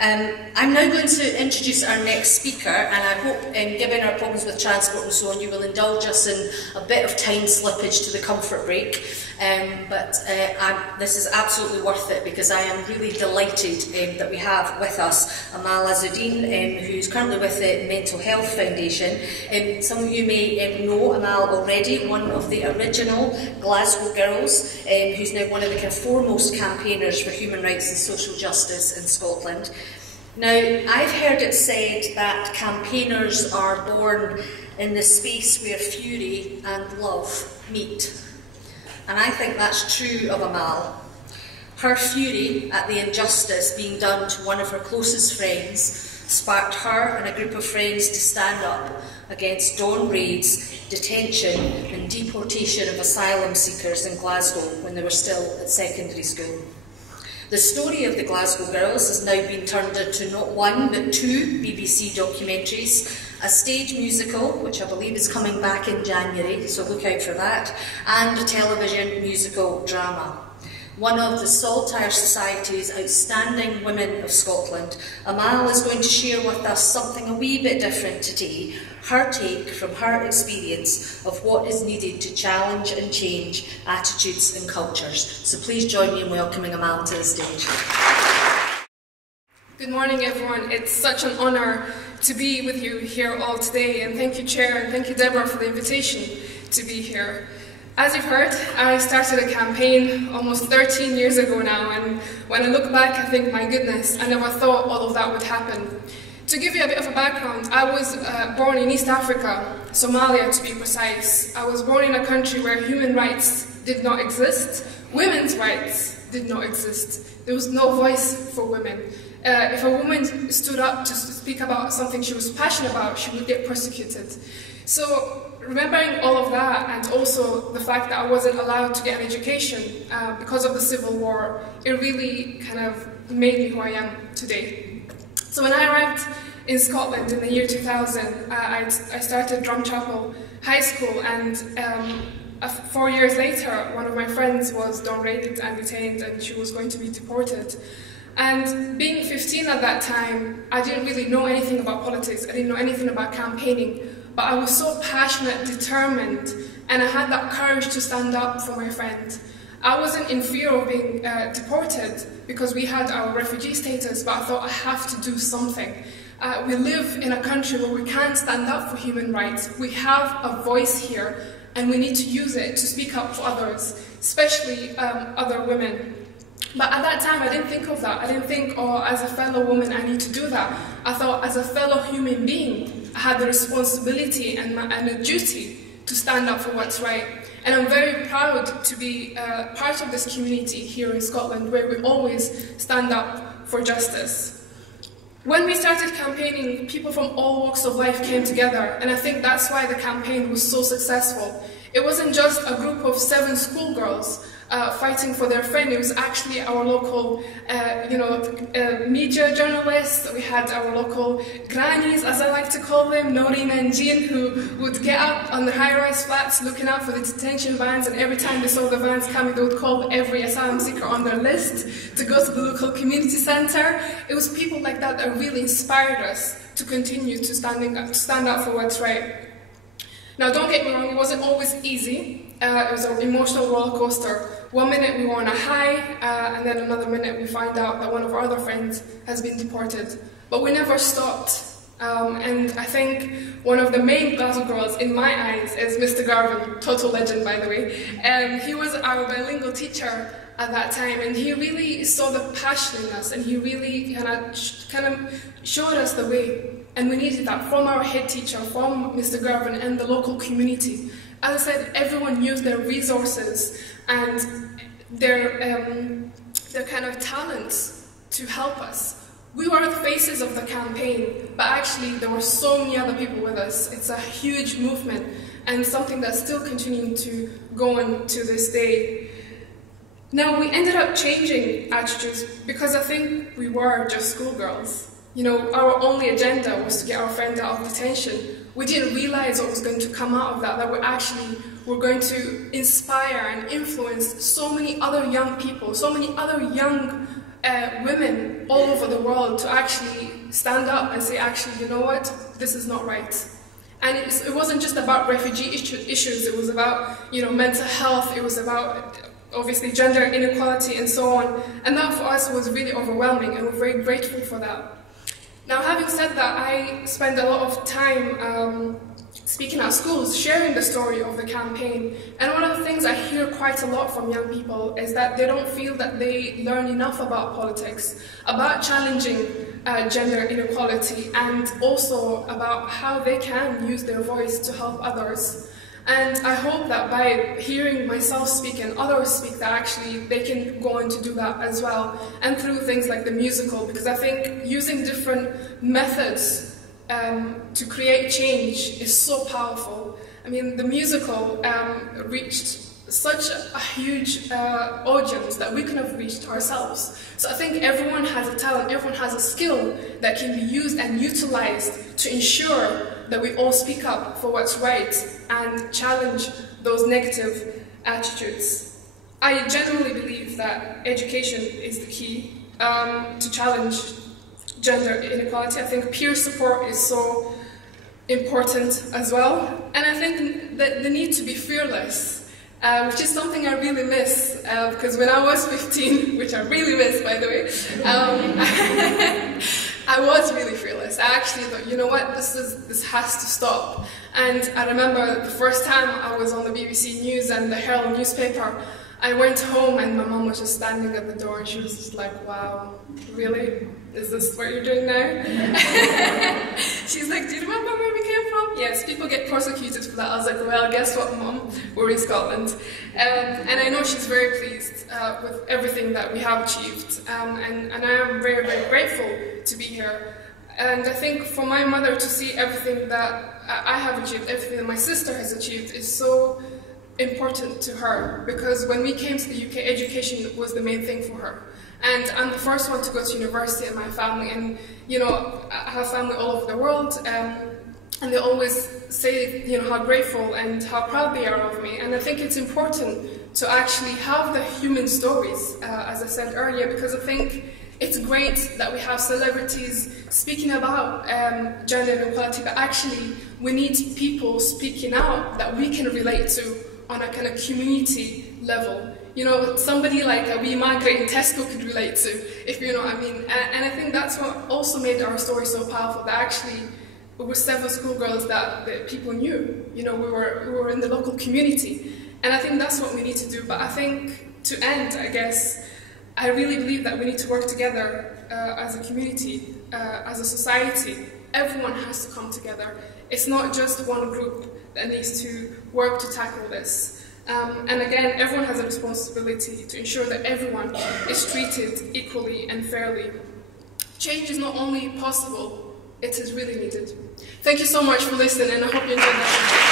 I'm now going to introduce our next speaker, and I hope, given our problems with transport and so on, you will indulge us in a bit of time slippage to the comfort break. This is absolutely worth it, because I am really delighted that we have with us Amal who's currently with the Mental Health Foundation. Some of you may know Amal already, one of the original Glasgow girls, who's now one of the kind of foremost campaigners for human rights and social justice in Scotland. Now, I've heard it said that campaigners are born in the space where fury and love meet. And I think that's true of Amal. Her fury at the injustice being done to one of her closest friends sparked her and a group of friends to stand up against dawn raids, detention and deportation of asylum seekers in Glasgow when they were still at secondary school. The story of the Glasgow girls has now been turned into not one but two BBC documentaries, a stage musical, which I believe is coming back in January, so look out for that, and a television musical drama. One of the Saltire Society's outstanding women of Scotland, Amal is going to share with us something a wee bit different today, her take from her experience of what is needed to challenge and change attitudes and cultures. So please join me in welcoming Amal to the stage. Good morning, everyone. It's such an honour to be with you here all today, and thank you, Chair, and thank you, Deborah, for the invitation to be here. As you've heard, I started a campaign almost 13 years ago now, and when I look back, I think, my goodness, I never thought all of that would happen. To give you a bit of a background, I was born in East Africa, Somalia to be precise. I was born in a country where human rights did not exist, women's rights did not exist. There was no voice for women. If a woman stood up to speak about something she was passionate about, she would get persecuted. So remembering all of that, and also the fact that I wasn't allowed to get an education because of the Civil War, it really kind of made me who I am today. So when I arrived in Scotland in the year 2000, I started Drumchapel High School, and 4 years later, one of my friends was dawn raided and detained, and she was going to be deported. And being 15 at that time, I didn't really know anything about politics, I didn't know anything about campaigning, but I was so passionate, determined, and I had that courage to stand up for my friend. I wasn't in fear of being deported because we had our refugee status, but I thought I have to do something. We live in a country where we can stand up for human rights. We have a voice here, and we need to use it to speak up for others, especially other women. But at that time, I didn't think of that. I didn't think, oh, as a fellow woman, I need to do that. I thought, as a fellow human being, I had the responsibility and the duty to stand up for what's right. And I'm very proud to be part of this community here in Scotland, where we always stand up for justice. When we started campaigning, people from all walks of life came together, and I think that's why the campaign was so successful. It wasn't just a group of 7 schoolgirls fighting for their friend. It was actually our local, media journalists. We had our local grannies, as I like to call them, Noreen and Jean, who would get up on the high-rise flats looking out for the detention vans, and every time they saw the vans coming, they would call every asylum seeker on their list to go to the local community centre. It was people like that that really inspired us to continue to stand up for what's right. Now, don't get me wrong, it wasn't always easy. It was an emotional roller coaster. One minute we were on a high, and then another minute we find out that one of our other friends has been deported. But we never stopped. And I think one of the main Glasgow girls in my eyes is Mr. Garvin, total legend by the way. He was our bilingual teacher at that time, and he really saw the passion in us, and he really kind of showed us the way. And we needed that from our head teacher, from Mr. Garvin, and the local community. As I said, everyone used their resources and their kind of talents to help us. We were the faces of the campaign, but actually there were so many other people with us. It's a huge movement, and something that's still continuing to go on to this day. Now, we ended up changing attitudes because I think we were just schoolgirls. You know, our only agenda was to get our friend out of detention. We didn't realize what was going to come out of that, that we're going to inspire and influence so many other young people, so many other young women all over the world to actually stand up and say, actually, you know what, this is not right. And it wasn't just about refugee issues, it was about, you know, mental health, it was about, obviously, gender inequality and so on. And that for us was really overwhelming, and we're very grateful for that. Now, having said that, I spend a lot of time speaking at schools, sharing the story of the campaign. And one of the things I hear quite a lot from young people is that they don't feel that they learn enough about politics, about challenging gender inequality, and also about how they can use their voice to help others. And I hope that by hearing myself speak and others speak, that actually they can go on to do that as well, and through things like the musical, because I think using different methods to create change is so powerful. I mean, the musical reached such a huge audience that we couldn't have reached ourselves. So I think everyone has a talent, everyone has a skill that can be used and utilized to ensure that we all speak up for what's right and challenge those negative attitudes. I genuinely believe that education is the key to challenge gender inequality. I think peer support is so important as well. And I think that the need to be fearless, which is something I really miss, because when I was 15, which I really miss, by the way, I was really fearless. I actually thought, you know what, this has to stop. And I remember the first time I was on the BBC News and the Herald newspaper, I went home and my mom was just standing at the door and she was just like, wow, really? Is this what you're doing now? She's like, do you remember where we came from? Yes, people get persecuted for that. I was like, well, guess what, Mom? We're in Scotland. And I know she's very pleased with everything that we have achieved. And I am very, very grateful to be here. And I think for my mother to see everything that I have achieved, everything that my sister has achieved, is so important to her, because when we came to the UK, education was the main thing for her. And I'm the first one to go to university in my family, and you know, I have family all over the world, and they always say, you know, how grateful and how proud they are of me. And I think it's important to actually have the human stories, as I said earlier, because I think it's great that we have celebrities speaking about gender inequality, but actually we need people speaking out that we can relate to on a kind of community level. You know, somebody like a wee Margaret in Tesco could relate to, if you know what I mean. And I think that's what also made our story so powerful, that actually we were several schoolgirls that people knew. You know, we were in the local community. And I think that's what we need to do. But I think, to end, I guess, I really believe that we need to work together as a community, as a society. Everyone has to come together. It's not just one group that needs to work to tackle this. And again, everyone has a responsibility to ensure that everyone is treated equally and fairly. Change is not only possible, it is really needed. Thank you so much for listening, and I hope you enjoyed that.